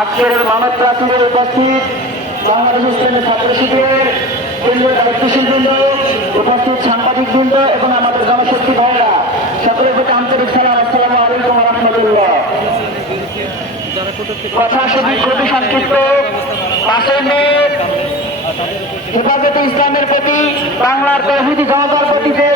আজকের মানব প্রাচীরে উপস্থিত বাংলাদেশ ইসলামী ছাত্র শিবিরের কেন্দ্রীয় দায়িত্বশীল বৃন্দ, উপস্থিত সাংবাদিক বৃন্দ এবং আমাদের জনশক্তি ভাইরা সকলের প্রতি আন্তরিক সালাম। আসসালামু আলাইকুম ওয়া রাহমাতুল্লাহ। কথা খুবই সংক্ষিপ্ত। 5 মে হেফাজতে ইসলামের প্রতি, বাংলার তৌহিদি জনতার প্রতি যে